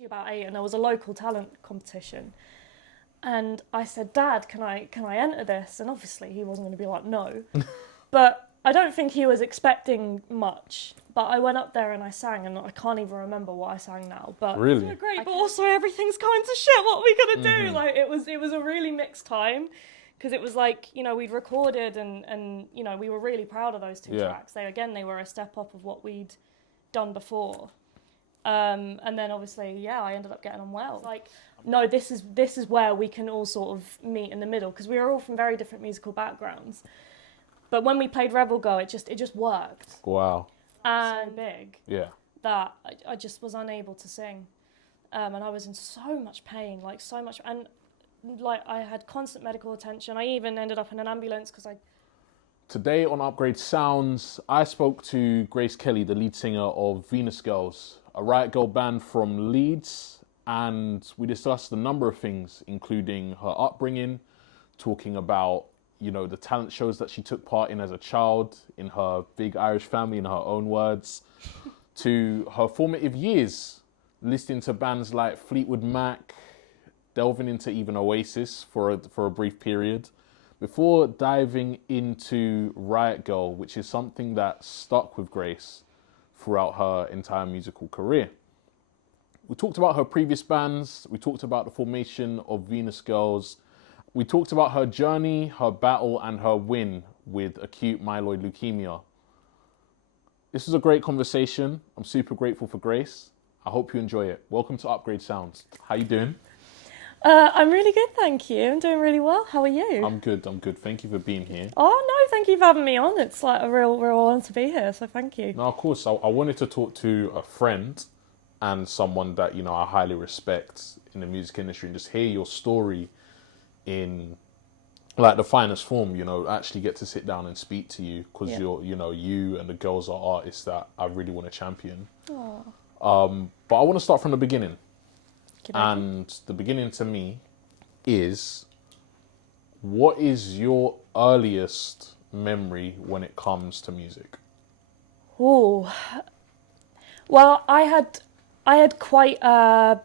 literally about 8, and there was a local talent competition. And I said, Dad, can I enter this? And obviously he wasn't going to be like, no. But I don't think he was expecting much. But I went up there and I sang, and I can't even remember what I sang now. But really? it was so great, but also everything's going to shit. What are we going to do? Like, it was a really mixed time. Because it was like, you know, we'd recorded and, you know, we were really proud of those 2 tracks. They were a step up of what we'd done before. And then obviously, I ended up getting on well. It's like, no, this is where we can all sort of meet in the middle, because we were all from very different musical backgrounds. But when we played Rebel Girl, it just worked. Wow. And so big. Yeah. That I just was unable to sing. And I was in so much pain, like so much. And like I had constant medical attention. I even ended up in an ambulance because I... Today on Upgrade Sounds, I spoke to Grace Kelly, the lead singer of Venus GRRRLS, a Riot Grrrl band from Leeds, and we discussed a number of things, including her upbringing, talking about, you know, the talent shows that she took part in as a child, in her big Irish family, in her own words, to her formative years, listening to bands like Fleetwood Mac, delving into even Oasis for a brief period, before diving into Riot Grrrl, which is something that stuck with Grace throughout her entire musical career. We talked about her previous bands, we talked about the formation of Venus GRRRLS, we talked about her journey, her battle, and her win with acute myeloid leukemia. This was a great conversation. I'm super grateful for Grace. I hope you enjoy it. Welcome to Upgrade Sounds. How you doing? I'm really good, thank you. I'm doing really well. How are you? I'm good. Thank you for being here. Oh, no, thank you for having me on. It's like a real honour to be here, so thank you. No, of course. I wanted to talk to a friend and someone that, you know, I highly respect in the music industry, and just hear your story in, like, the finest form, you know, actually get to sit down and speak to you, because you're, you know, you and the girls are artists that I really want to champion. But I want to start from the beginning. And the beginning to me is, what is your earliest memory when it comes to music? Oh, well, I had quite a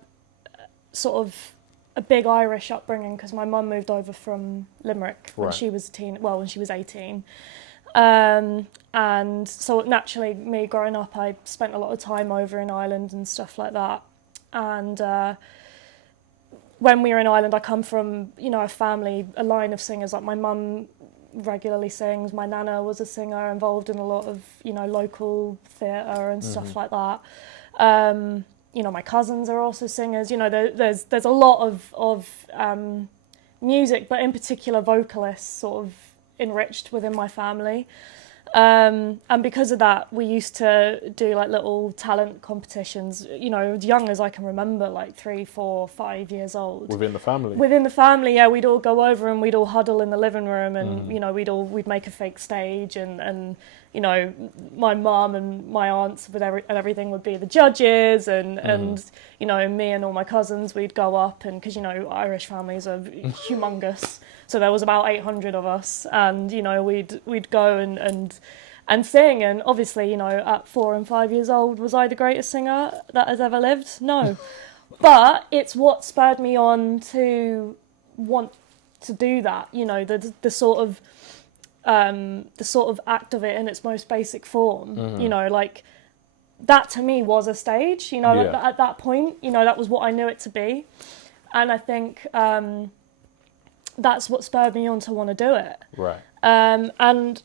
sort of a big Irish upbringing, because my mum moved over from Limerick when she was when she was 18. And so naturally, me growing up, I spent a lot of time over in Ireland and stuff like that. And when we were in Ireland, I come from, you know, a line of singers. Like, my mum regularly sings, my nana was a singer, involved in a lot of, you know, local theatre and stuff like that. You know, my cousins are also singers. You know, there's a lot of music, but in particular vocalists sort of enriched within my family. And because of that, we used to do like little talent competitions, you know, as young as I can remember, like 3, 4, 5 years old. Within the family? Within the family, yeah. We'd all go over and we'd all huddle in the living room, and, you know, we'd make a fake stage, and you know, my mum and my aunts and everything would be the judges, and you know, me and all my cousins, we'd go up, and because, you know, Irish families are humongous. So there was about 800 of us, and, you know, we'd go and sing, and obviously, you know, at 4 and 5 years old, was I the greatest singer that has ever lived? No. But it's what spurred me on to want to do that, you know, the sort of act of it in its most basic form, you know, like, that to me was a stage, you know, at that point, you know, that was what I knew it to be. And I think that's what spurred me on to want to do it. Right. And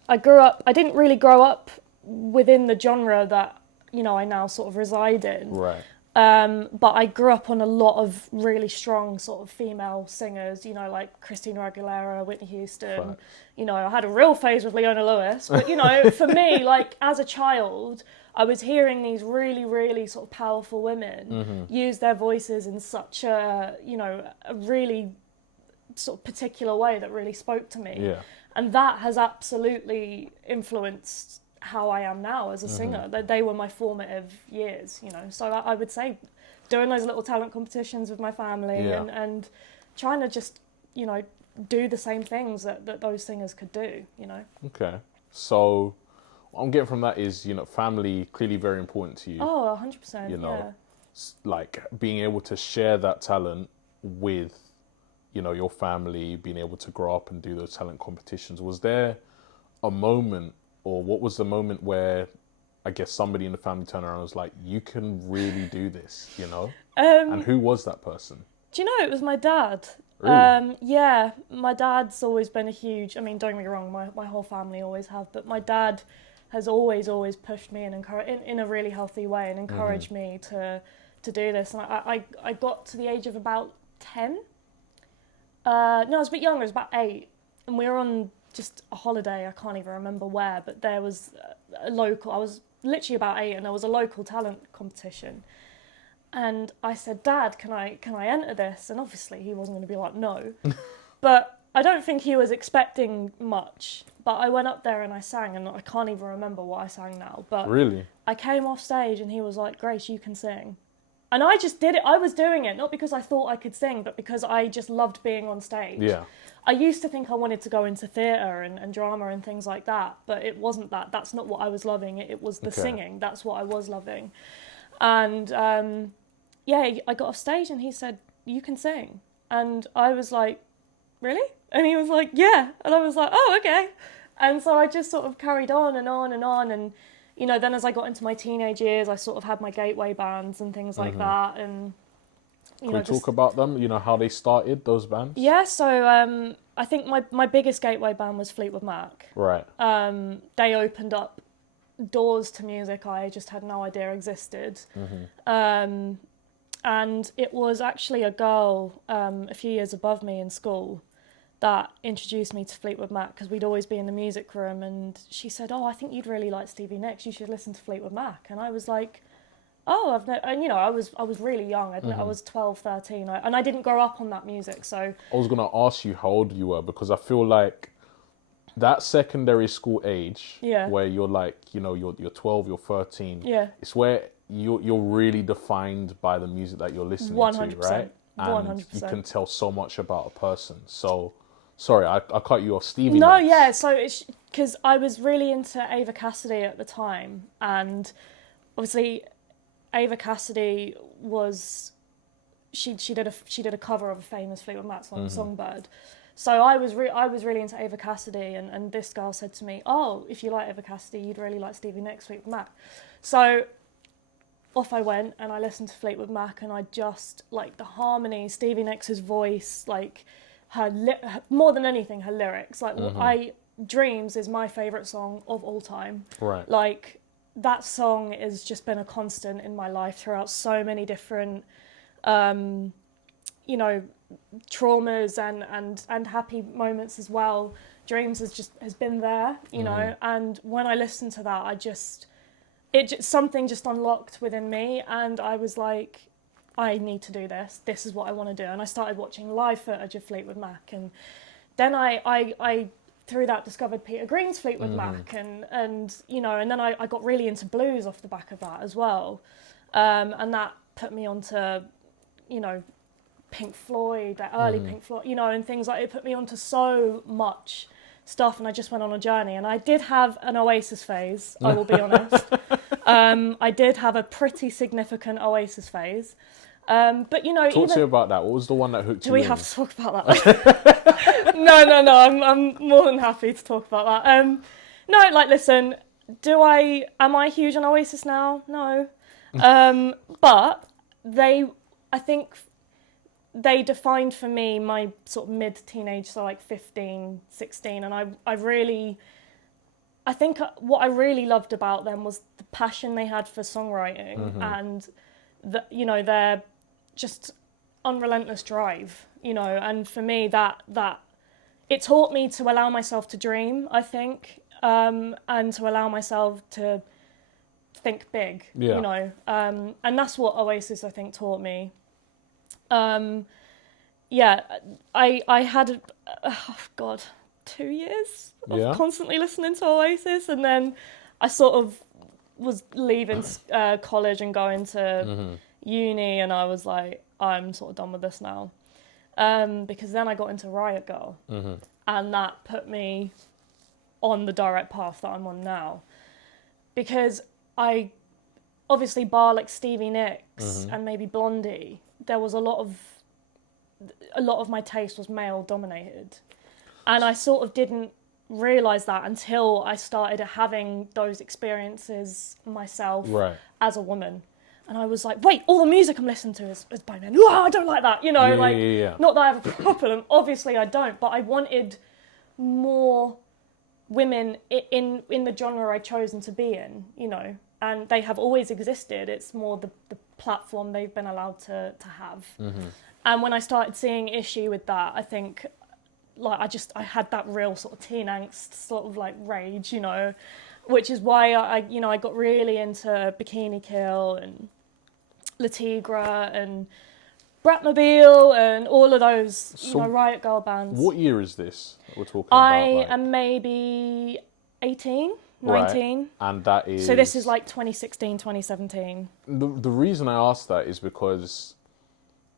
I didn't really grow up within the genre that, you know, I now sort of reside in. Right. But I grew up on a lot of really strong sort of female singers, you know, like Christina Aguilera, Whitney Houston. Right. You know, I had a real phase with Leona Lewis. But, you know, for me, like, as a child, I was hearing these really, really sort of powerful women use their voices in such a, you know, a really sort of particular way that really spoke to me. Yeah. And that has absolutely influenced how I am now as a singer. They were my formative years, you know. So I would say doing those little talent competitions with my family and trying to just, you know, do the same things that those singers could do, you know. Okay. So what I'm getting from that is, you know, family clearly very important to you. Oh, 100%, you know. yeah. like being able to share that talent with, you know, your family, being able to grow up and do those talent competitions, was there a moment, or what was the moment where I guess somebody in the family turned around and was like, you can really do this, you know? And who was that person? Do you know, it was my dad. Really? Yeah, my dad's always been a huge, I mean, don't get me wrong, my whole family always have, but my dad has always pushed me and in a really healthy way and encouraged me to do this. And I got to the age of about 10. No, I was a bit younger, I was about 8. And we were on just a holiday, I can't even remember where, but there was a local, I was literally about 8, and there was a local talent competition. And I said, Dad, can I enter this? And obviously he wasn't going to be like, no. But I don't think he was expecting much. But I went up there and I sang, and I can't even remember what I sang now. But Really? I came off stage and he was like, Grace, you can sing. And I just did it. I was doing it, not because I thought I could sing, but because I just loved being on stage. Yeah. I used to think I wanted to go into theatre and drama and things like that, but it wasn't that. That's not what I was loving. It was the singing. That's what I was loving. And yeah, I got off stage and he said, you can sing. And I was like, really? And he was like, yeah. And I was like, oh, okay. And so I just sort of carried on and on and on. And, you know, then as I got into my teenage years, I sort of had my gateway bands and things like that. And, Can we talk about them? You know, how they started, those bands? Yeah, so I think my biggest gateway band was Fleetwood Mac. Right. They opened up doors to music I just had no idea existed. And it was actually a girl a few years above me in school that introduced me to Fleetwood Mac, because we'd always be in the music room, and she said, oh, I think you'd really like Stevie Nicks, you should listen to Fleetwood Mac. And I was like, oh, and you know, I was really young. I was 12, 13, and I didn't grow up on that music. So I was gonna ask you how old you were, because I feel like that secondary school age, where you're like, you know, you're 12, you're 13. Yeah. It's where you're really defined by the music that you're listening 100%, to, right? And 100%. you can tell so much about a person. So, sorry, I cut you off, Stevie. No, Nicks. yeah. So it's because I was really into Ava Cassidy at the time, and obviously Ava Cassidy was she did a cover of a famous Fleetwood Mac song, Songbird. So I was really into Ava Cassidy, and this girl said to me, oh, if you like Ava Cassidy, you'd really like Stevie Nicks, Fleetwood Mac. So off I went and I listened to Fleetwood Mac, and I just, like, the harmony, Stevie Nicks' voice, like her more than anything, her lyrics. Like Dreams is my favourite song of all time. Right. Like, that song has just been a constant in my life throughout so many different, you know, traumas and happy moments as well. Dreams has been there, you know, and when I listened to that, something just unlocked within me, and I was like, I need to do this. This is what I want to do. And I started watching live footage of Fleetwood Mac, and then I through that discovered Peter Green's Fleetwood Mac, and you know, and then I got really into blues off the back of that as well, and that put me onto, you know, Pink Floyd, that early Pink Floyd, you know, and things like it put me onto so much stuff, and I just went on a journey. And I did have an Oasis phase, I will be honest. I did have a pretty significant Oasis phase. But you know, talk to me about that. What was the one that hooked you? Do we have to talk about that? No. I'm more than happy to talk about that. No, like, listen. Am I huge on Oasis now? No. But I think they defined for me my sort of mid-teenage, so like 15, 16, and I think what I really loved about them was the passion they had for songwriting, and you know, their just unrelentless drive, you know. And for me, that it taught me to allow myself to dream, I think, and to allow myself to think big, you know. And that's what Oasis, I think, taught me. Yeah, I had, 2 years of constantly listening to Oasis, and then I sort of was leaving college and going to uni, and I was like, I'm sort of done with this now, because then I got into Riot Grrrl, and that put me on the direct path that I'm on now, because I obviously bar like Stevie Nicks and maybe Blondie, there was a lot of my taste was male dominated. And I sort of didn't realise that until I started having those experiences myself as a woman. And I was like, wait, all the music I'm listening to is by men. Oh, I don't like that, you know, not that I have a problem, obviously I don't, but I wanted more women in the genre I'd chosen to be in, you know, and they have always existed. It's more the platform they've been allowed to have. And when I started seeing issue with that, I think, like, I had that real sort of teen angst, sort of like rage, you know, which is why I got really into Bikini Kill and Le Tigre and Bratmobile and all of those, Riot Grrrl bands. What year is this that we're talking about? I am maybe 18, 19. Right. And that is... So this is like 2016, 2017. The reason I asked that is because,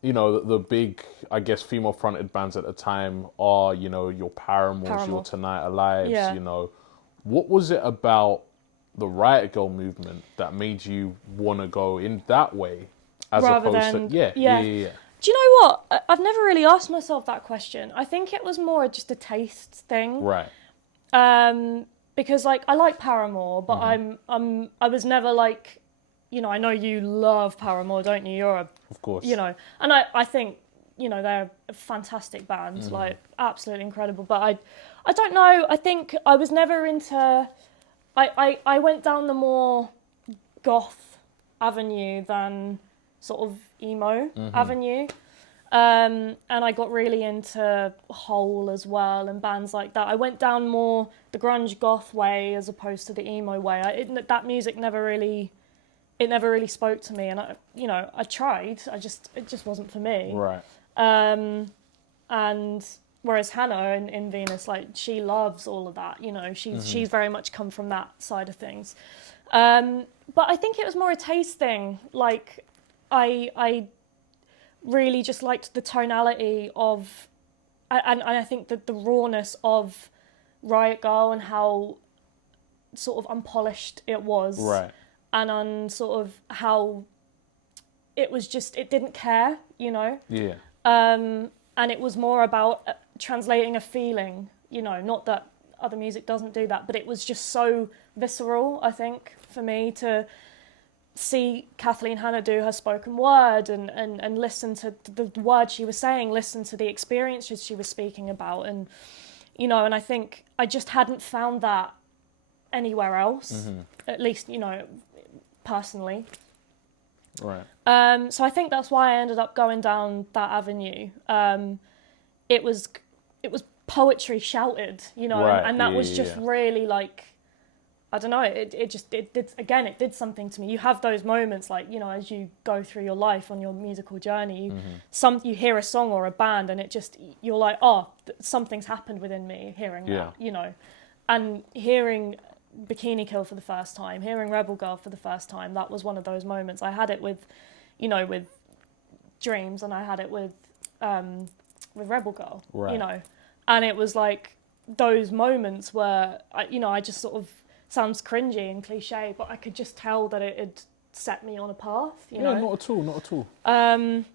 you know, the big, I guess, female-fronted bands at the time are, you know, your Paramores, your Tonight Alives, you know. What was it about the Riot Grrrl movement that made you want to go in that way? As Rather opposed than, to... Yeah. Do you know what? I've never really asked myself that question. I think it was more just a taste thing. Right. Because, like, I like Paramore, but I was never like, you know, I know you love Paramore, don't you? Of course. You know, and I think, you know, they're a fantastic band, like, absolutely incredible. But I don't know, I think I was never into... I went down the more goth avenue than sort of emo avenue. And I got really into Hole as well and bands like that. I went down more the grunge goth way as opposed to the emo way. That music never really spoke to me. And I tried. It just wasn't for me. Right. And whereas Hannah in Venus, like, she loves all of that. You know, she's very much come from that side of things. But I think it was more a taste thing. Like, I really just liked the tonality of, and I think that the rawness of Riot Grrrl and how sort of unpolished it was. Right. And on sort of how it was just, it didn't care, you know? Yeah. And it was more about translating a feeling, you know, not that other music doesn't do that, but it was just so visceral, I think, for me to see Kathleen Hanna do her spoken word and listen to the words she was saying, listen to the experiences she was speaking about. And, you know, and I think I just hadn't found that anywhere else, at least, you know, personally. Right. So I think that's why I ended up going down that avenue. It was poetry shouted, you know, and that was just really like, I don't know, it did something to me. You have those moments, like, you know, as you go through your life on your musical journey, you hear a song or a band and you're like, oh, something's happened within me hearing that, you know. And hearing Bikini Kill for the first time, hearing Rebel Girl for the first time, that was one of those moments. I had it with, you know, with Dreams, and I had it with Rebel Girl, you know. And it was like those moments where, I just sort of, sounds cringy and cliche, but I could just tell that it had set me on a path, you know. Not at all.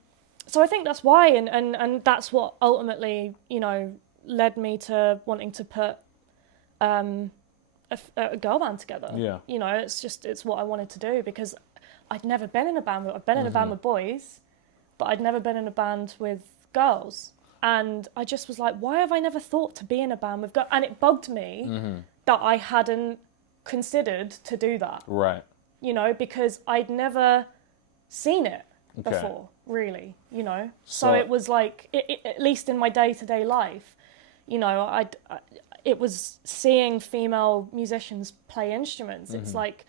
So I think that's why, and that's what ultimately, you know, led me to wanting to put a girl band together. Yeah. You know, it's what I wanted to do, because I'd never been in a band. I've been in a band with boys, but I'd never been in a band with girls. And I just was like, why have I never thought to be in a band with girls? And it bugged me that I hadn't considered to do that. Right. You know, because I'd never seen it before, really, you know. So it was like, at least in my day-to-day life, you know, it was seeing female musicians play instruments. It's like,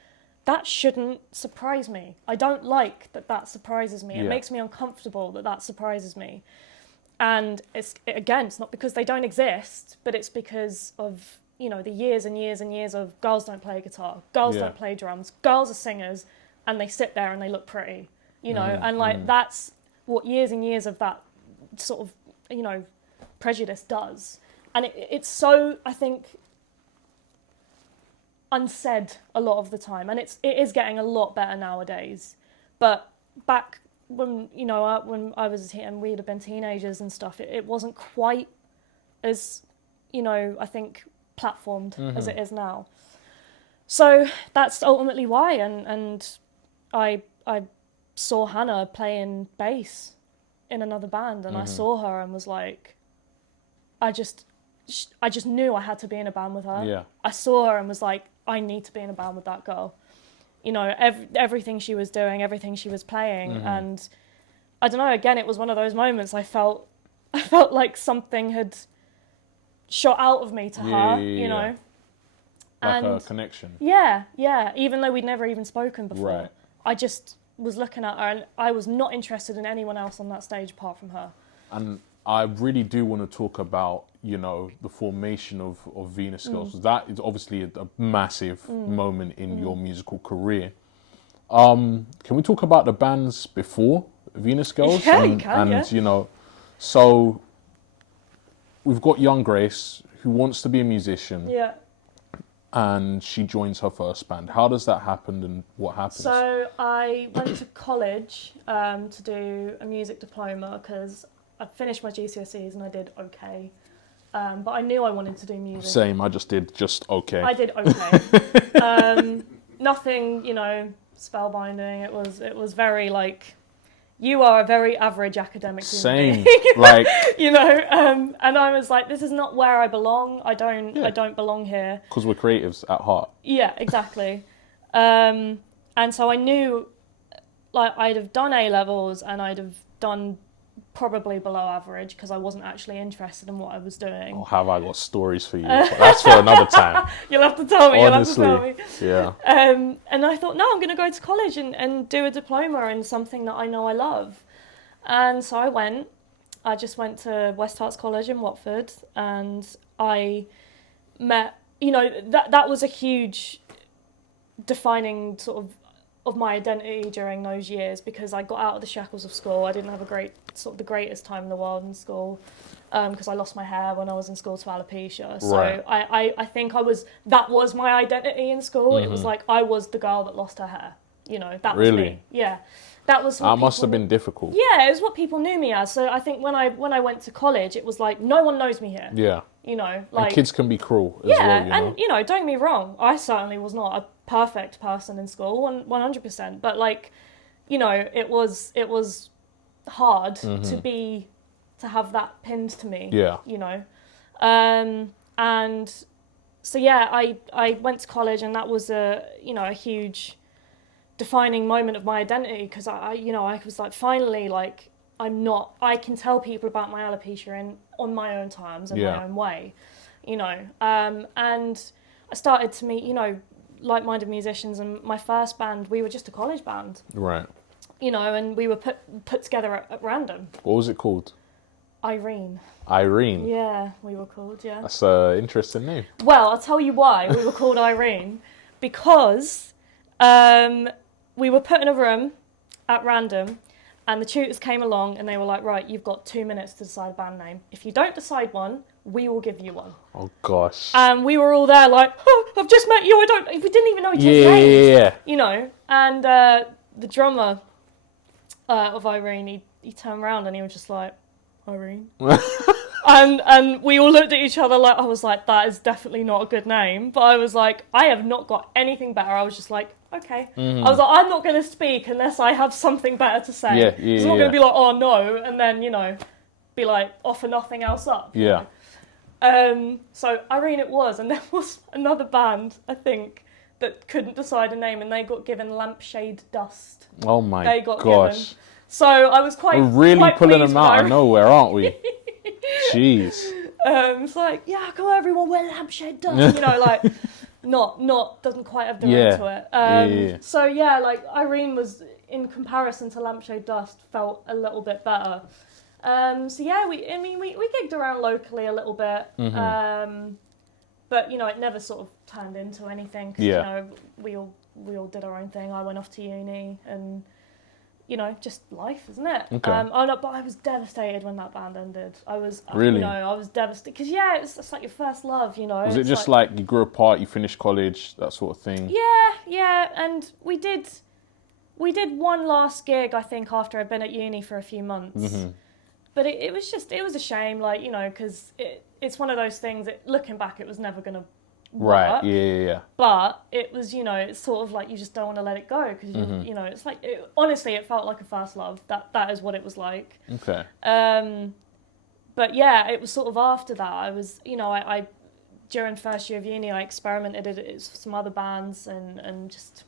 that shouldn't surprise me. I don't like that surprises me. It makes me uncomfortable that surprises me. And it's not because they don't exist, but it's because of, you know, the years and years and years of girls don't play guitar, girls don't play drums, girls are singers, and they sit there and they look pretty, you know, and like that's what years and years of that sort of, you know, prejudice does. And it's so, I think, unsaid a lot of the time, and it is getting a lot better nowadays. But back when when I was and we'd have been teenagers and stuff, it wasn't quite as I think platformed as it is now. So that's ultimately why, and I saw Hannah playing bass in another band, and I saw her and was like, I just knew I had to be in a band with her. Yeah. I saw her and was like, I need to be in a band with that girl. Everything she was doing, everything she was playing, and I don't know. Again, it was one of those moments. I felt like something had shot out of me to her. Like and a connection. Yeah. Even though we'd never even spoken before, Right. I just was looking at her, and I was not interested in anyone else on that stage apart from her. And I really do want to talk about, the formation of Venus GRRRLS. That is obviously a massive moment in your musical career. Can we talk about the bands before Venus GRRRLS? Yeah, you can, So we've got young Grace, who wants to be a musician. Yeah. And she joins her first band. How does that happen, and what happens? So I went to college to do a music diploma because I finished my GCSEs and I did okay. But I knew I wanted to do music. Same, I just did okay. I did okay. Nothing, spellbinding. It was very like, you are a very average academic human Same, being. like and I was like, this is not where I belong. I don't belong here. because we're creatives at heart. Yeah, exactly. And so I knew, like, I'd have done A-levels and I'd have done probably below average because I wasn't actually interested in what I was doing. Oh, have I got stories for you? But that's for another time. You'll have to tell me. Honestly, you'll have to tell me. Yeah. And I thought, no, I'm going to go to college and do a diploma in something that I know I love. And so I went. I just went to West Herts College in Watford, and I met, that was a huge defining sort of my identity during those years, because I got out of the shackles of school. I didn't have the greatest time in the world in school, because I lost my hair when I was in school to alopecia. So Right. I think that was my identity in school. It was like I was the girl that lost her hair. That was Really? me. Yeah. That was what That must have people been difficult. Yeah, it was what people knew me as. So I think when I went to college, it was like, no one knows me here. Yeah. Like, And kids can be cruel as yeah, well, and don't get me wrong, I certainly was not a perfect person in school, 100%. But like, it was hard to have that pinned to me. Yeah. And so yeah, I went to college, and that was a huge defining moment of my identity, because I was like, finally, like, I can tell people about my alopecia on my own terms and my own way, and I started to meet, like-minded musicians, and my first band, we were just a college band, Right. and we were put together at random. What was it called? Irene. Irene. Yeah, we were called, yeah. That's an interesting name. Well, I'll tell you why we were called Irene, because we were put in a room at random, and the tutors came along and they were like, right, you've got 2 minutes to decide a band name. If you don't decide one, we will give you one. Oh, gosh. And we were all there like, oh, I've just met you, we didn't even know each other's names. Yeah. And the drummer of Irene, he turned around and he was just like, Irene. And we all looked at each other like, I was like, that is definitely not a good name. But I was like, I have not got anything better. I was just like, okay. I was like, I'm not going to speak unless I have something better to say. Yeah, I'm not going to be like, oh no, and then, be like, offer nothing else up. Yeah. So Irene it was, and there was another band, I think, that couldn't decide a name, and they got given Lampshade Dust. Oh my They got gosh. given. So I was quite. We're really quite pulling pleased them with out of Irene. nowhere, aren't we? Jeez. It's like, yeah, come on, everyone, wear lampshade dust. Like, not doesn't quite have the ring to it. Yeah. So yeah, like Irene was, in comparison to lampshade dust, felt a little bit better. So yeah, we gigged around locally a little bit, but it never sort of turned into anything. 'Cause, we all did our own thing. I went off to uni, and you know, just life, isn't it? Okay. But I was devastated when that band ended. I was, Really? you know, I was devastated. Because, yeah, it's like your first love, you know. Was it just like you grew apart, you finished college, that sort of thing? Yeah, and we did one last gig, I think, after I'd been at uni for a few months. Mm-hmm. But it was a shame, like, you know, because it's one of those things that, looking back, it was never going to work. Right, yeah. But it was, you know, it's sort of like you just don't want to let it go because, you know, it's like, honestly, it felt like a first love. That is what it was like. Okay. But yeah, it was sort of after that, I was, you know, I during first year of uni, I experimented with some other bands and just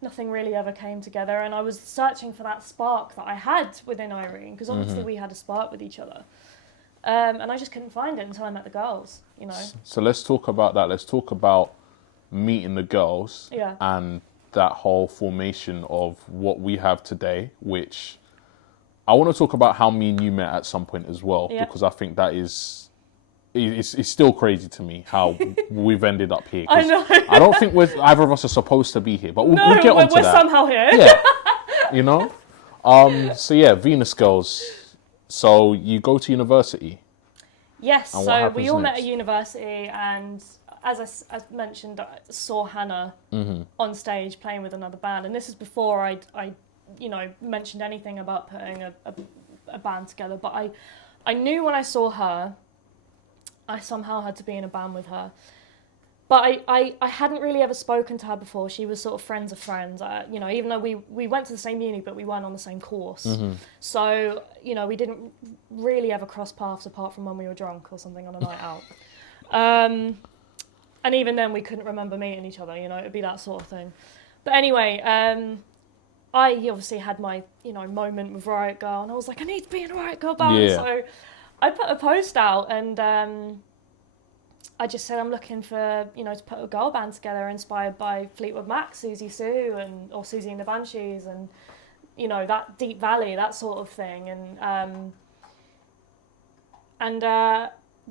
nothing really ever came together. And I was searching for that spark that I had within Irene, because obviously we had a spark with each other. And I just couldn't find it until I met the girls, you know. So let's talk about that. Let's talk about meeting the girls and that whole formation of what we have today, which I want to talk about how me and you met at some point as well, because I think that is... It's still crazy to me how we've ended up here. I know. I don't think either of us are supposed to be here, but we'll get onto that. We're somehow here. Yeah, you know? So yeah, Venus GRRRLS. So you go to university? Yes, and so we all met at university, and as I mentioned, I saw Hannah on stage playing with another band, and this is before I you know, mentioned anything about putting a band together, but I knew when I saw her, I somehow had to be in a band with her. But I hadn't really ever spoken to her before. She was sort of friends of friends. You know, even though we went to the same uni, but we weren't on the same course. So, you know, we didn't really ever cross paths apart from when we were drunk or something on a night out. And even then, we couldn't remember meeting each other, you know, it'd be that sort of thing. But anyway, I obviously had my, you know, moment with Riot Grrrl, and I was like, I need to be in a Riot Grrrl band. Yeah. So I put a post out, and I just said I'm looking for, you know, to put a girl band together inspired by Fleetwood Mac, Susie Sue, or Susie and the Banshees, and, you know, that Deep Valley, that sort of thing. And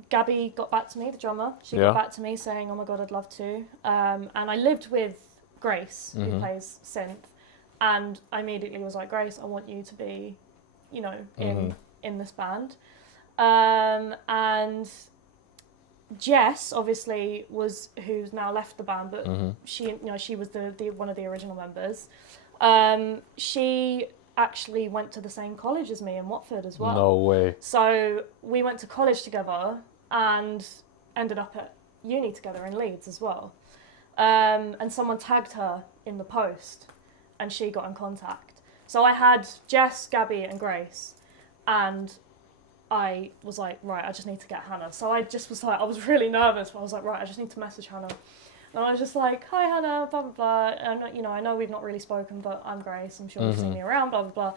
Gabby got back to me, the drummer. She got back to me saying, oh my God, I'd love to. And I lived with Grace, who plays synth, and I immediately was like, Grace, I want you to be, you know, in this band. And Jess, obviously, who's now left the band, but she, you know, she was the one of the original members. She actually went to the same college as me in Watford as well. No way. So we went to college together and ended up at uni together in Leeds as well. And someone tagged her in the post, and she got in contact. So I had Jess, Gabby, and Grace, and I was like, right, I just need to get Hannah. So I just was like, I was really nervous, but I was like, right, I just need to message Hannah. And I was just like, hi Hannah, blah, blah, blah. And, you know, I know we've not really spoken, but I'm Grace. I'm sure you've seen me around, blah, blah, blah.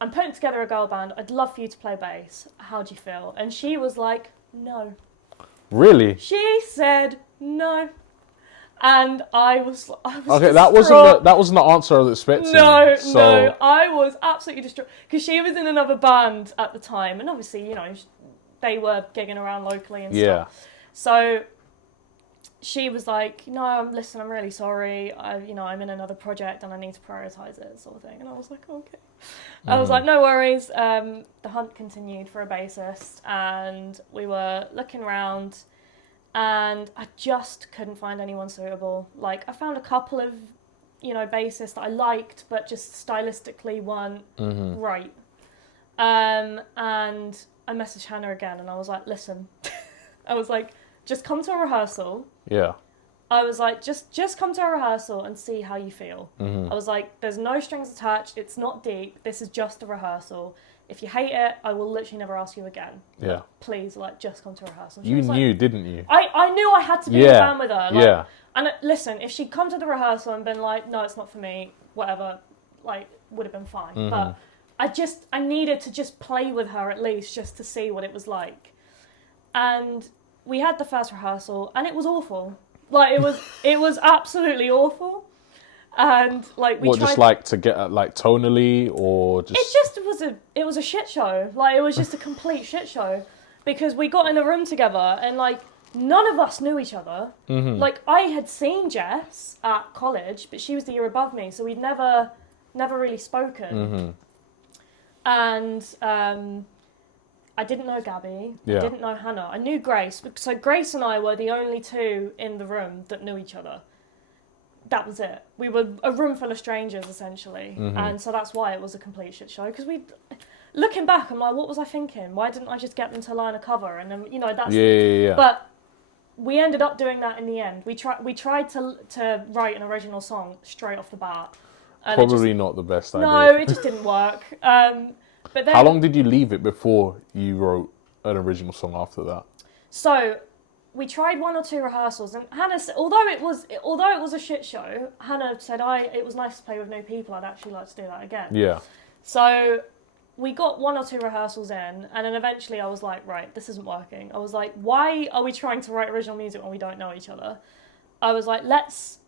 I'm putting together a girl band. I'd love for you to play bass. How do you feel? And she was like, no. Really? She said no. And I was okay, distraught. that wasn't the answer I was expecting. No, I was absolutely distraught because she was in another band at the time, and obviously, you know, they were gigging around locally and stuff. So she was like, "No, listen, I'm really sorry. I'm in another project and I need to prioritize it," sort of thing. And I was like, "Okay." I was like, "No worries." The hunt continued for a bassist, and we were looking around. And I just couldn't find anyone suitable. Like, I found a couple of, you know, bassists that I liked, but just stylistically weren't right. And I messaged Hannah again, and I was like, listen. I was like, just come to a rehearsal. Yeah. I was like, just come to a rehearsal and see how you feel. I was like, there's no strings attached. It's not deep. This is just a rehearsal. If you hate it, I will literally never ask you again. Yeah. Please, like, just come to rehearsal. You knew, didn't you? I knew I had to be in the band with her. Like, And listen, if she'd come to the rehearsal and been like, no, it's not for me, whatever, like, would have been fine. But I needed to just play with her at least, just to see what it was like. And we had the first rehearsal, and it was awful. Like, it was absolutely awful. And like we tried, just like to get at, like, tonally, or just it was a shit show. Like, it was just a complete shit show, because we got in a room together and like none of us knew each other. Like, I had seen Jess at college, but she was the year above me, so we'd never never really spoken. Mm-hmm. And I didn't know Gabby. I didn't know Hannah. I knew Grace. So Grace and I were the only two in the room that knew each other. That was it. We were a room full of strangers, essentially. Mm-hmm. And so that's why it was a complete shit show. Because looking back, I'm like, what was I thinking? Why didn't I just get them to line a cover? And then, that's... Yeah. But we ended up doing that in the end. We tried to write an original song straight off the bat. And Probably not the best idea. No, it just didn't work. But then, how long did you leave it before you wrote an original song after that? So we tried 1 or 2 rehearsals, and Hannah, although it was a shit show, Hannah said, it was nice to play with new people. I'd actually like to do that again. Yeah. So we got 1 or 2 rehearsals in, and then eventually I was like, right, this isn't working. I was like, why are we trying to write original music when we don't know each other? I was like, let's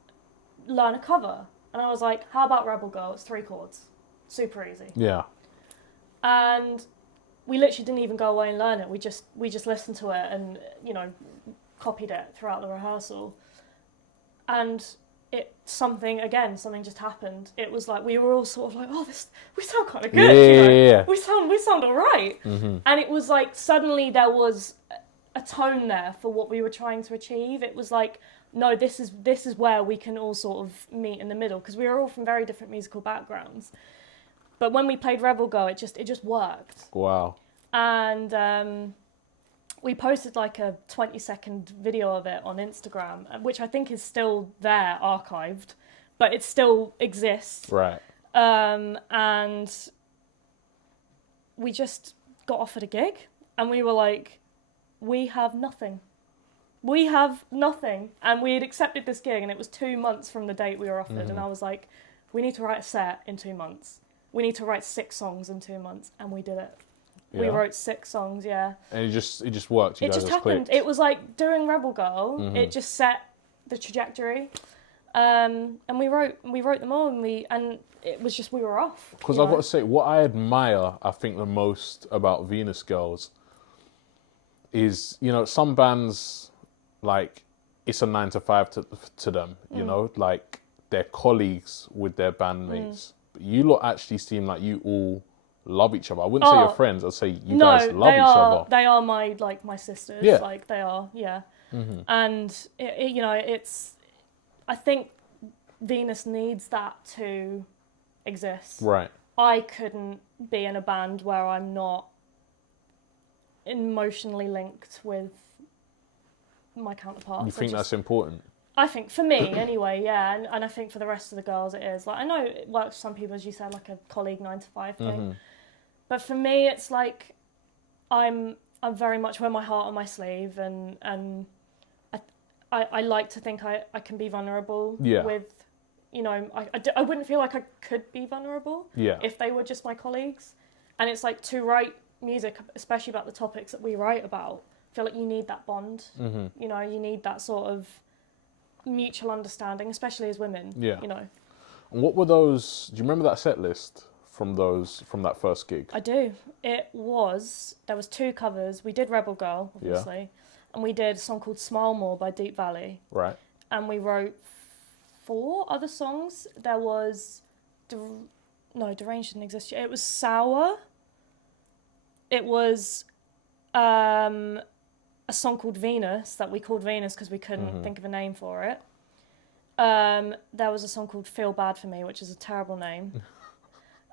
learn a cover. And I was like, how about Rebel Girl? It's 3 chords. Super easy. Yeah. And we literally didn't even go away and learn it. We just listened to it and, copied it throughout the rehearsal. And something just happened. It was like, we were all sort of like, we sound kind of good. Yeah. We sound all right. Mm-hmm. And it was like, suddenly there was a tone there for what we were trying to achieve. It was like, no, this is where we can all sort of meet in the middle, because we were all from very different musical backgrounds. But when we played Rebel Girl, it just worked. Wow. And we posted like a 20-second video of it on Instagram, which I think is still there, archived, but it still exists. Right. And we just got offered a gig, and we were like, we have nothing. We have nothing. And we had accepted this gig, and it was 2 months from the date we were offered. Mm-hmm. And I was like, we need to write a set in 2 months. We need to write 6 songs in 2 months. And we did it. Yeah. We wrote 6 songs, yeah. And it just worked. It just happened. Clicked. It was like doing Rebel Girl. Mm-hmm. It just set the trajectory. And we wrote them all, and it was just, we were off. Because I've got to say, what I admire, I think, the most about Venus GRRRLS is, some bands, like, it's a 9 to 5 to them, you know, like they're colleagues with their bandmates. But you lot actually seem like you all love each other. I wouldn't say you're friends. I'd say you guys love each other. They are my sisters. Yeah. Like, they are, yeah. Mm-hmm. And, it's, I think Venus needs that to exist. Right. I couldn't be in a band where I'm not emotionally linked with my counterparts. You think that's important? I think, for me anyway, yeah, and I think for the rest of the girls it is. Like, I know it works for some people, as you said, like a colleague 9 to 5 thing. Mm-hmm. But for me, it's like I'm very much wear my heart on my sleeve, and I like to think I can be vulnerable with, I wouldn't feel like I could be vulnerable if they were just my colleagues. And it's like, to write music, especially about the topics that we write about, I feel like you need that bond. Mm-hmm. You need that sort of mutual understanding, especially as women. Yeah. And what were those? Do you remember that set list from that first gig? I do. There was 2 covers. We did Rebel Girl, obviously, and we did a song called Smile More by Deep Valley. Right. And we wrote 4 other songs. There was Deranged didn't exist yet. It was Sour. It was a song called Venus that we called Venus because we couldn't think of a name for it. There was a song called Feel Bad For Me, which is a terrible name.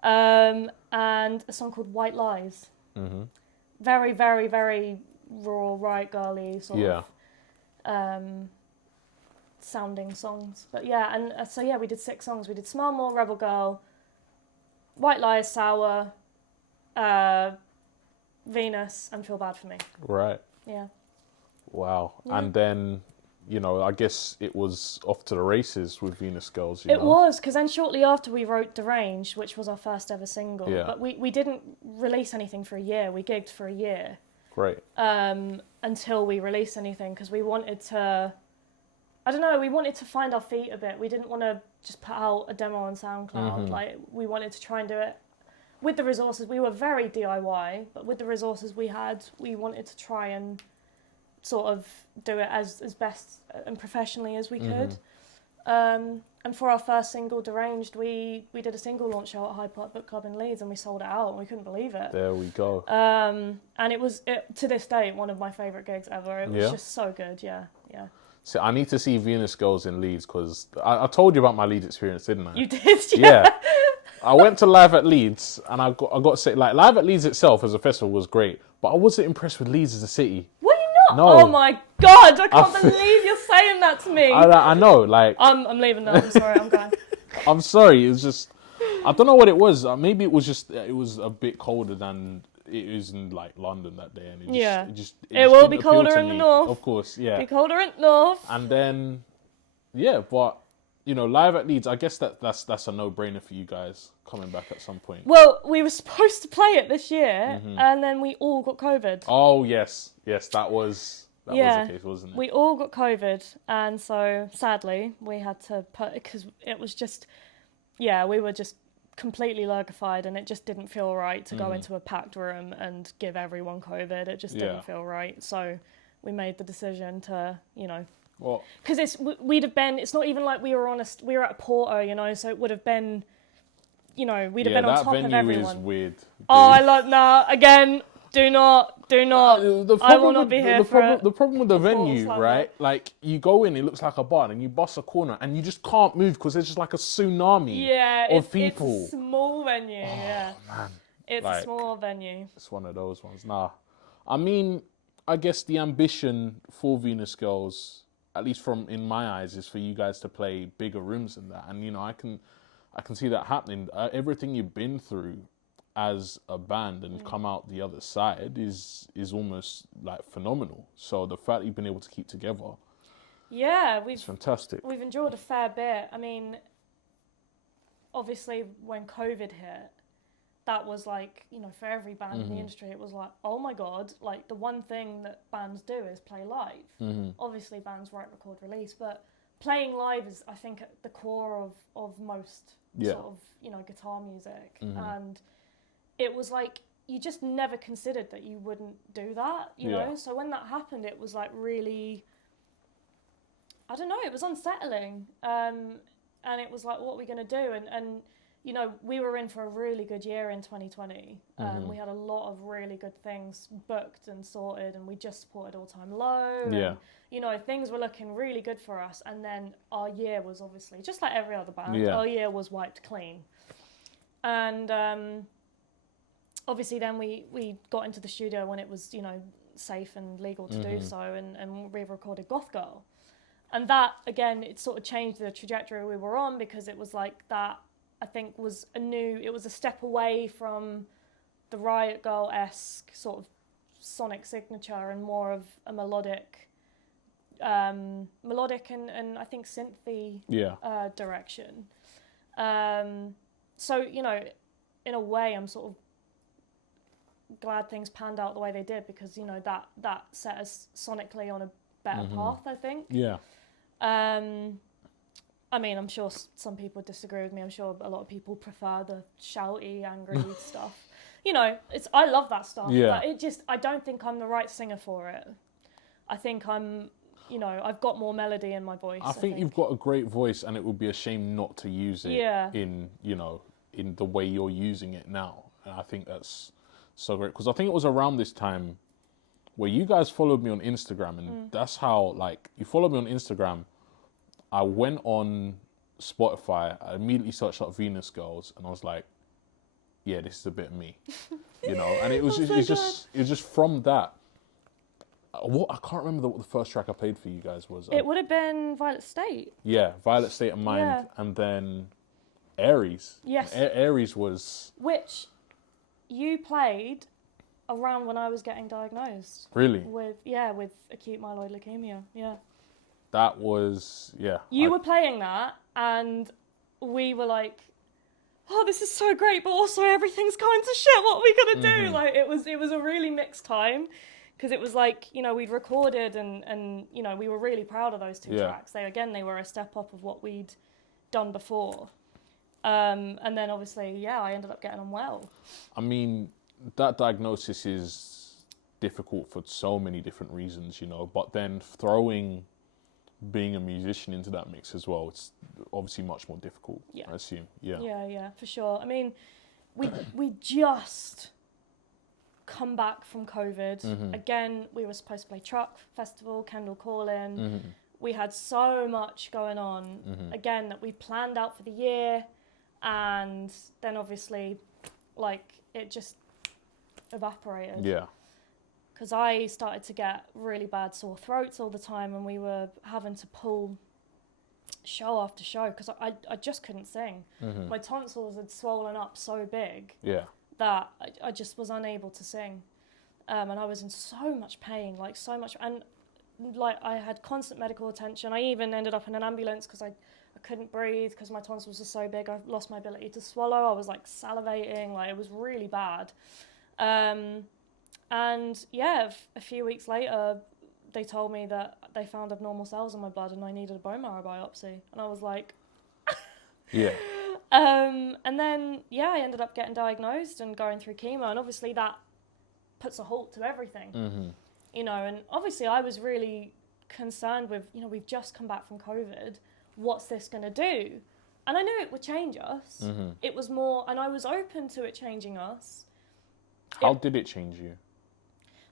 And a song called White Lies. Mm-hmm. Very, very, very raw, Riot Grrrl-y sort of sounding songs. But yeah, and we did 6 songs. We did Smile More, Rebel Girl, White Lies, Sour, Venus, and Feel Bad For Me. Right. Yeah. Wow. Yeah. And then, I guess it was off to the races with Venus GRRRLS. It was, because then shortly after we wrote Deranged, which was our first ever single. Yeah. But we didn't release anything for a year. We gigged for a year. Great. Until we released anything, because we wanted to, we wanted to find our feet a bit. We didn't want to just put out a demo on SoundCloud. Mm-hmm. Like, we wanted to try and do it with the resources. We were very DIY, but with the resources we had, we wanted to try and sort of do it as best and professionally as we could. And for our first single, Deranged, we did a single launch show at Hyde Park Book Club in Leeds, and we sold it out, and we couldn't believe it. There we go. And it was, to this day, one of my favourite gigs ever. It was just so good, yeah. So I need to see Venus GRRRLS in Leeds, because I told you about my Leeds experience, didn't I? You did, Yeah. I went to Live at Leeds, and I got to say, like, Live at Leeds itself as a festival was great, but I wasn't impressed with Leeds as a city. Were you not? No. Oh my God, I can't believe you're saying that to me. I know, like... I'm leaving now, I'm sorry, I'm going. I'm sorry, it was just... I don't know what it was. Maybe it was just... It was a bit colder than it is in, like, London that day. And it will be colder in the north. Of course, yeah. Be colder in the north. And then, yeah, but... You know, Live at Leeds, I guess that's a no-brainer for you guys coming back at some point. Well, we were supposed to play it this year, and then we all got COVID. Oh, yes. Yes, that was the case, wasn't it? We all got COVID, and so, sadly, we had to put... Because it was just... Yeah, we were just completely lurgified, and it just didn't feel right to go into a packed room and give everyone COVID. It just didn't feel right. So we made the decision to, you know... Because it's not even like we were at a Porto, you know, so it would have been, you know, we'd have been on top of everyone. That venue is weird. Dude. Oh, I love, nah, again, do not. I will not be here for it. The problem with the venue, right, like, you go in, it looks like a bar, and you bust a corner, and you just can't move because there's just like a tsunami of people. It's a small venue, Man. It's like, a small venue. It's one of those ones. Nah. I mean, I guess the ambition for Venus GRRRLS, at least in my eyes, is for you guys to play bigger rooms than that. And, you know, I can see that happening. Everything you've been through as a band and come out the other side is almost like phenomenal. So the fact that you've been able to keep together, it's fantastic. We've enjoyed a fair bit. I mean, obviously when COVID hit, that was like, you know, for every band in the industry, it was like, oh my God, like the one thing that bands do is play live. Obviously bands write, record, release, but playing live is, I think, at the core of most sort of, you know, guitar music. And it was like, you just never considered that you wouldn't do that, you know? So when that happened, it was like really, I don't know, it was unsettling. And it was like, what are we going to do? And you know, we were in for a really good year in 2020. We had a lot of really good things booked and sorted, and we just supported All Time Low. And, you know, things were looking really good for us. And then our year was obviously, just like every other band, our year was wiped clean. And obviously then we got into the studio when it was, you know, safe and legal to do so, and we recorded Goth Girl. And that, again, it sort of changed the trajectory we were on, because it was like that, I think, it was a step away from the Riot Grrrl-esque sort of sonic signature and more of a melodic and I think synthy direction. So, you know, in a way, I'm sort of glad things panned out the way they did, because, you know, that set us sonically on a better path, I think. I mean, I'm sure some people disagree with me. I'm sure a lot of people prefer the shouty, angry stuff. You know, I love that stuff. But I don't think I'm the right singer for it. I think you know, I've got more melody in my voice. I think you've got a great voice, and it would be a shame not to use it in, you know, in the way you're using it now. And I think that's so great, because I think it was around this time where you guys followed me on Instagram, and that's how, like, you followed me on Instagram. I went on Spotify, I immediately searched up Venus GRRRLS, and I was like, yeah, this is a bit of me, you know? And it was just from that. I can't remember what the first track I played for you guys was. It would have been Violet State. Yeah, Violet State of Mind, and then Aries. Yes. Aries was... Which you played around when I was getting diagnosed. Really? With acute myeloid leukemia, That was, You were playing that, and we were like, oh, this is so great, but also everything's going to shit. What are we going to do? Like, it was a really mixed time, because it was like, you know, we'd recorded and, you know, we were really proud of those two tracks. They were a step up of what we'd done before. And then obviously, I ended up getting on well. I mean, that diagnosis is difficult for so many different reasons, you know, but then throwing being a musician into that mix as well, it's obviously much more difficult, I assume. Yeah, for sure. I mean, we just come back from COVID. Again, we were supposed to play Truck Festival, Kendall Calling. We had so much going on, again, that we planned out for the year, and then obviously, like, it just evaporated. Yeah. Because I started to get really bad sore throats all the time, and we were having to pull show after show because I just couldn't sing. My tonsils had swollen up so big that I just was unable to sing. And I was in so much pain, like so much. And like I had constant medical attention. I even ended up in an ambulance because I couldn't breathe because my tonsils were so big. I lost my ability to swallow. I was like salivating, like it was really bad. And yeah, a few weeks later, they told me that they found abnormal cells in my blood and I needed a bone marrow biopsy. And I was like, yeah. And then, yeah, I ended up getting diagnosed and going through chemo. And obviously that puts a halt to everything, you know, and obviously I was really concerned with, you know, we've just come back from COVID. What's this going to do? And I knew it would change us. It was more, and I was open to it changing us. How did it change you?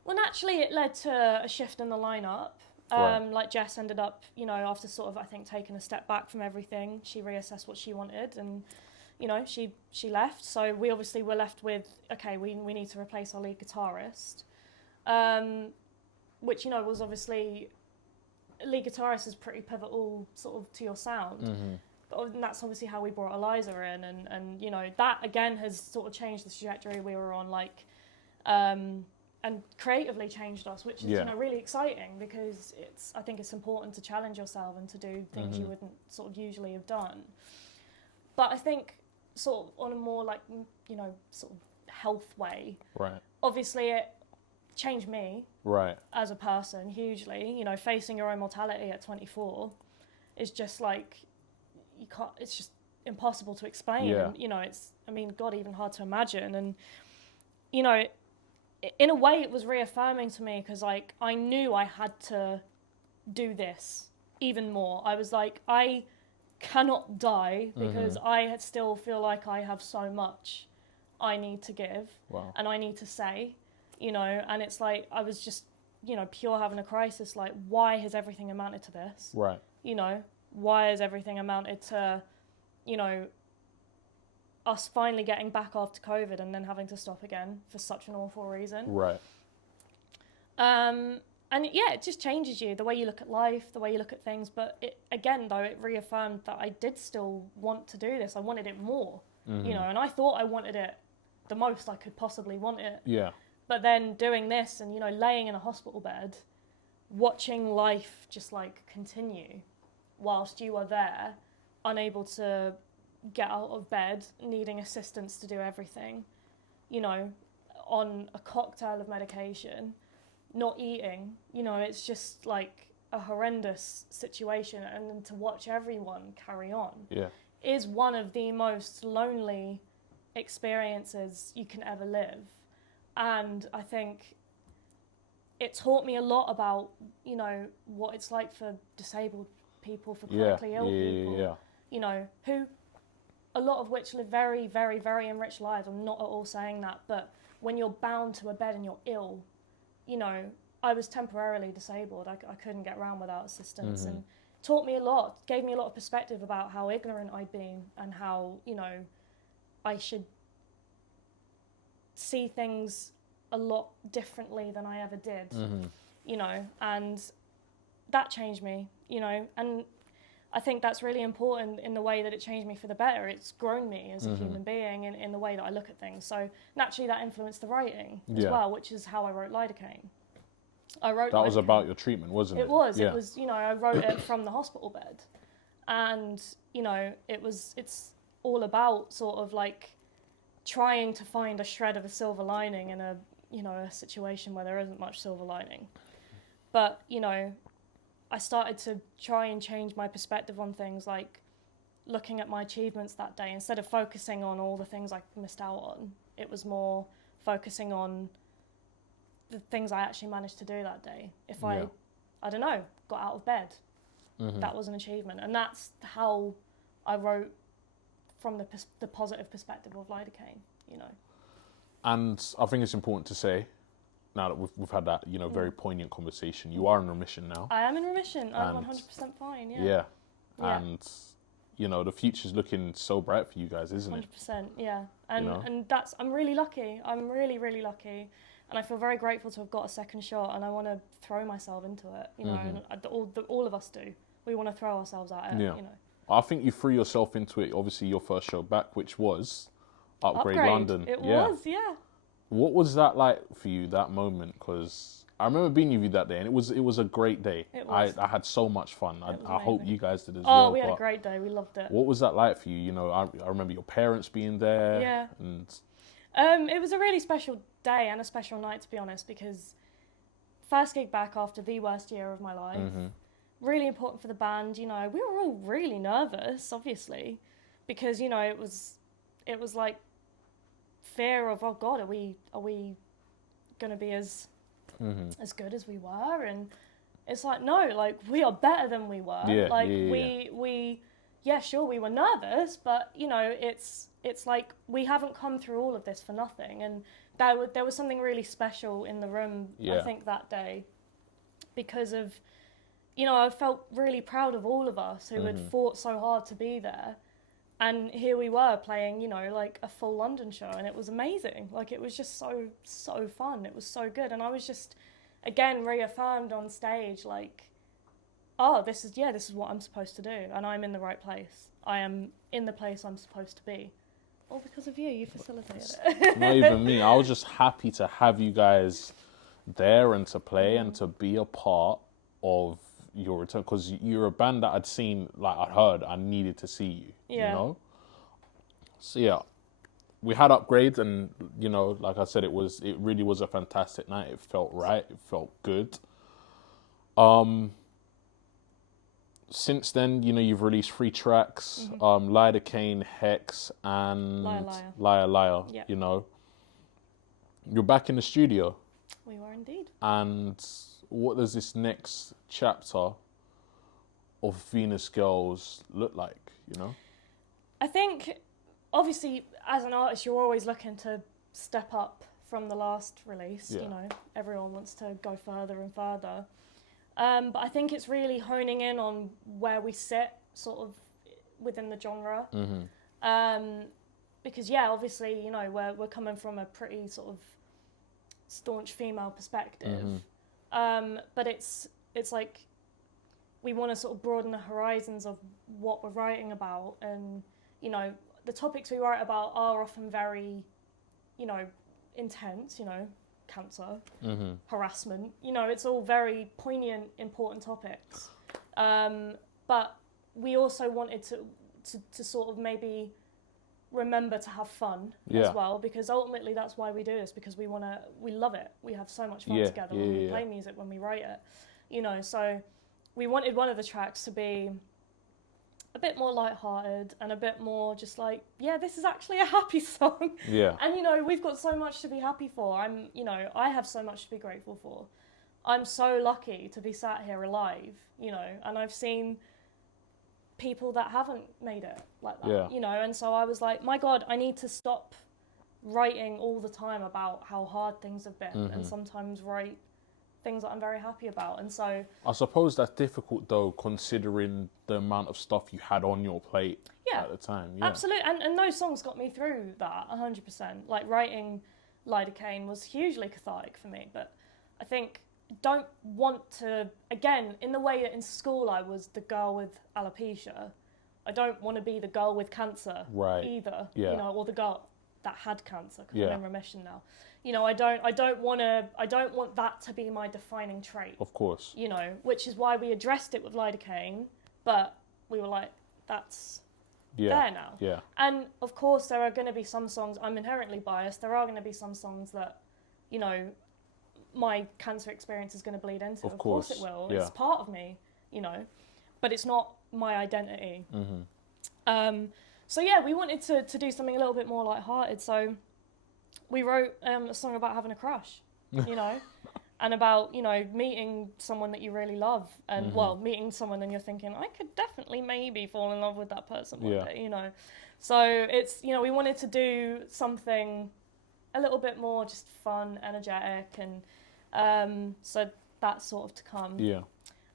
Well, naturally, it led to a shift in the lineup. Like Jess ended up, you know, after sort of, I think, taking a step back from everything, she reassessed what she wanted and, you know, she left. So we obviously were left with, okay, we need to replace our lead guitarist, which, you know, was obviously, lead guitarist is pretty pivotal sort of to your sound. But that's obviously how we brought Eliza in. And you know, that again has sort of changed the trajectory we were on, like, and creatively changed us, which is, you know, really exciting because I think it's important to challenge yourself and to do things you wouldn't sort of usually have done. But I think sort of on a more like, you know, sort of health way, obviously it changed me as a person hugely. You know, facing your own mortality at 24 is just like, you can't, it's just impossible to explain. And, you know, it's, I mean, God, even hard to imagine. And, you know, in a way it was reaffirming to me because like I knew I had to do this even more. I was like, I cannot die because I still feel like I have so much I need to give and I need to say, you know, and it's like I was just, you know, pure having a crisis, like why has everything amounted to this? You know, why has everything amounted to, you know, us finally getting back after COVID and then having to stop again for such an awful reason. And yeah, it just changes you, the way you look at life, the way you look at things. But it, again, though, it reaffirmed that I did still want to do this. I wanted it more, you know, and I thought I wanted it the most I could possibly want it. But then doing this and, you know, laying in a hospital bed, watching life just like continue whilst you are there, unable to get out of bed, needing assistance to do everything, you know, on a cocktail of medication, not eating, you know, it's just like a horrendous situation. And then to watch everyone carry on is one of the most lonely experiences you can ever live. And I think it taught me a lot about, you know, what it's like for disabled people, for chronically ill people, you know, who, a lot of which live very, very, very enriched lives. I'm not at all saying that, but when you're bound to a bed and you're ill, you know, I was temporarily disabled. I couldn't get around without assistance, and taught me a lot, gave me a lot of perspective about how ignorant I'd been and how, you know, I should see things a lot differently than I ever did, you know, and that changed me, you know, and I think that's really important in the way that it changed me for the better. It's grown me as a human being in the way that I look at things. So naturally that influenced the writing as well, which is how I wrote Lidocaine. I wrote that Lidocaine. was about your treatment, wasn't it? It was, you know, I wrote it from the hospital bed. And, you know, it's all about sort of like trying to find a shred of a silver lining in a, you know, a situation where there isn't much silver lining. But, you know, I started to try and change my perspective on things, like looking at my achievements that day. Instead of focusing on all the things I missed out on, it was more focusing on the things I actually managed to do that day. If I don't know, got out of bed, that was an achievement. And that's how I wrote from the positive perspective of lidocaine, you know. And I think it's important to say, now that we've had that, you know, very poignant conversation, you are in remission now. I am in remission. I'm 100% fine, Yeah. And, you know, the future's looking so bright for you guys, isn't it? 100%, yeah. And that's, I'm really lucky. I'm really, really lucky. And I feel very grateful to have got a second shot, and I want to throw myself into it, you know, and all of us do. We want to throw ourselves at it, you know. I think you threw yourself into it, obviously, your first show back, which was Upgrade London. It was, yeah. What was that like for you, that moment? Because I remember being with you that day, and it was a great day. It was. I had so much fun. I hope you guys did as well. well. Oh, we had a great day. We loved it. What was that like for you? You know, I remember your parents being there. Yeah. And it was a really special day and a special night, to be honest, because first gig back after the worst year of my life. Really important for the band. You know, we were all really nervous, obviously, because, you know, it was like fear of, oh God, are we going to be as good as we were? And it's like, no, like, we are better than we were. Sure, we were nervous, but, you know, it's like we haven't come through all of this for nothing. And there was something really special in the room, I think, that day, because of, you know, I felt really proud of all of us who had fought so hard to be there. And here we were playing, you know, like a full London show, and it was amazing. Like, it was just so fun. It was so good. And I was just, again, reaffirmed on stage, like, oh, this is what I'm supposed to do. And I'm in the right place. I am in the place I'm supposed to be. All because of you. You facilitated it. Not even me. I was just happy to have you guys there and to play and to be a part of your return, because you're a band that I'd seen, like I'd heard, I needed to see you, you know? So yeah, we had Upgrades, and, you know, like I said, it really was a fantastic night. It felt right, it felt good. Since then, you know, you've released 3 tracks, Lidocaine, Hex, and Liar Liar, you know. You're back in the studio. We were indeed. And what does this next chapter of Venus GRRRLS look like, you know? I think, obviously, as an artist, you're always looking to step up from the last release, you know. Everyone wants to go further and further. But I think it's really honing in on where we sit, sort of, within the genre. Because, yeah, obviously, you know, we're coming from a pretty sort of staunch female perspective. But it's like we want to sort of broaden the horizons of what we're writing about, and, you know, the topics we write about are often very, you know, intense, you know, cancer, harassment, you know, it's all very poignant, important topics. But we also wanted to sort of maybe remember to have fun as well, because ultimately that's why we do this, because we love it. We have so much fun together when we play music, when we write it, you know. So we wanted one of the tracks to be a bit more lighthearted and a bit more just like, yeah, this is actually a happy song. And, you know, we've got so much to be happy for. I have so much to be grateful for. I'm so lucky to be sat here alive, you know, and I've seen people that haven't made it like that, you know, and so I was like, my God, I need to stop writing all the time about how hard things have been and sometimes write things that I'm very happy about. And so I suppose that's difficult, though, considering the amount of stuff you had on your plate at the time. Absolutely. And those songs got me through that 100%. Like, writing Lidocaine was hugely cathartic for me, but I think don't want to, again, in the way that in school I was the girl with alopecia, I don't want to be the girl with cancer either, you know, or the girl that had cancer, because I'm in remission now. You know, I don't want that to be my defining trait. Of course. You know, which is why we addressed it with Lidocaine, but we were like, that's there now. And of course there are going to be some songs, I'm inherently biased, there are going to be some songs that, you know, my cancer experience is going to bleed into. Of course it will. It's part of me, you know, but it's not my identity. So yeah, we wanted to do something a little bit more lighthearted. So we wrote a song about having a crush, you know, and about, you know, meeting someone that you really love, and well, meeting someone and you're thinking, I could definitely maybe fall in love with that person one day, you know. So it's, you know, we wanted to do something a little bit more just fun, energetic, and so that's sort of to come. Yeah.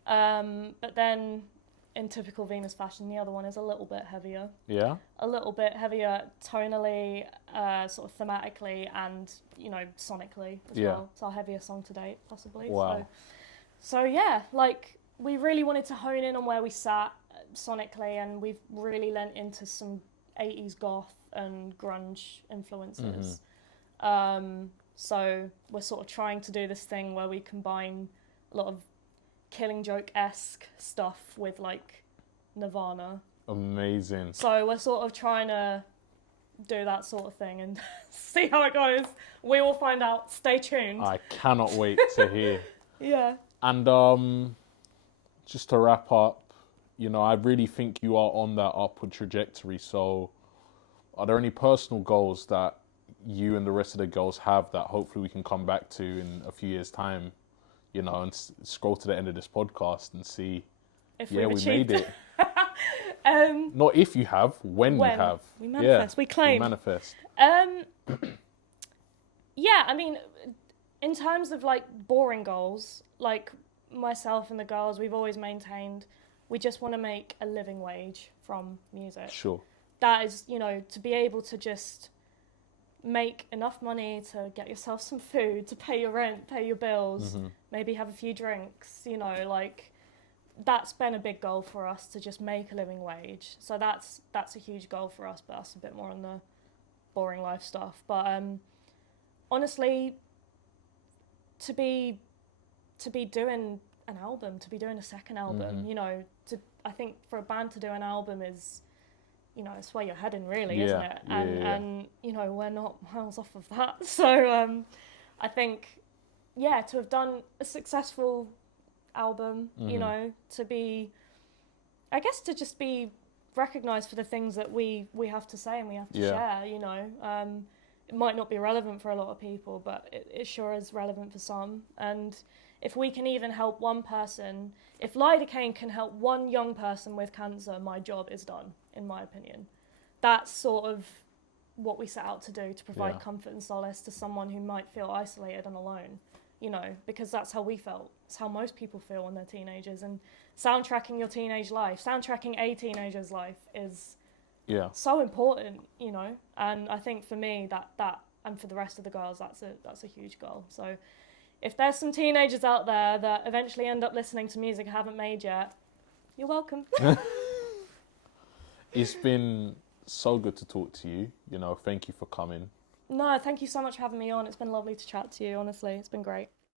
But then in typical Venus fashion, the other one is a little bit heavier. Yeah? A little bit heavier tonally, sort of thematically, and, you know, sonically as well. It's our heaviest song to date, possibly. Wow. So yeah, like, we really wanted to hone in on where we sat sonically, and we've really lent into some 80s goth and grunge influences. So we're sort of trying to do this thing where we combine a lot of Killing Joke-esque stuff with, like, Nirvana. Amazing. So we're sort of trying to do that sort of thing and see how it goes. We will find out. Stay tuned. I cannot wait to hear. Yeah. And just to wrap up, you know, I really think you are on that upward trajectory. So are there any personal goals that you and the rest of the girls have that hopefully we can come back to in a few years' time, you know, and scroll to the end of this podcast and see, If yeah, we made it. Not if you have, when you have. We manifest, we claim. We manifest. Yeah, I mean, in terms of, like, boring goals, like, myself and the girls, we've always maintained we just want to make a living wage from music. Sure. That is, you know, to be able to just make enough money to get yourself some food, to pay your rent, pay your bills, maybe have a few drinks, you know, like, that's been a big goal for us, to just make a living wage. So that's a huge goal for us, but that's a bit more on the boring life stuff. But honestly, to be doing an album, to be doing a second album, you know, I think for a band to do an album is, you know, it's where you're heading, really, isn't it? And you know, we're not miles off of that. So I think, yeah, to have done a successful album, you know, to be, I guess, to just be recognised for the things that we have to say and we have to share, you know. It might not be relevant for a lot of people, but it sure is relevant for some. And if we can even help one person, if lidocaine can help one young person with cancer, my job is done, in my opinion. That's sort of what we set out to do, to provide comfort and solace to someone who might feel isolated and alone, you know, because that's how we felt. It's how most people feel when they're teenagers. And soundtracking your teenage life, soundtracking a teenager's life is so important, you know. And I think for me, that and for the rest of the girls, that's a huge goal. So if there's some teenagers out there that eventually end up listening to music I haven't made yet, you're welcome. It's been so good to talk to you. You know, thank you for coming. No, thank you so much for having me on. It's been lovely to chat to you, honestly. It's been great.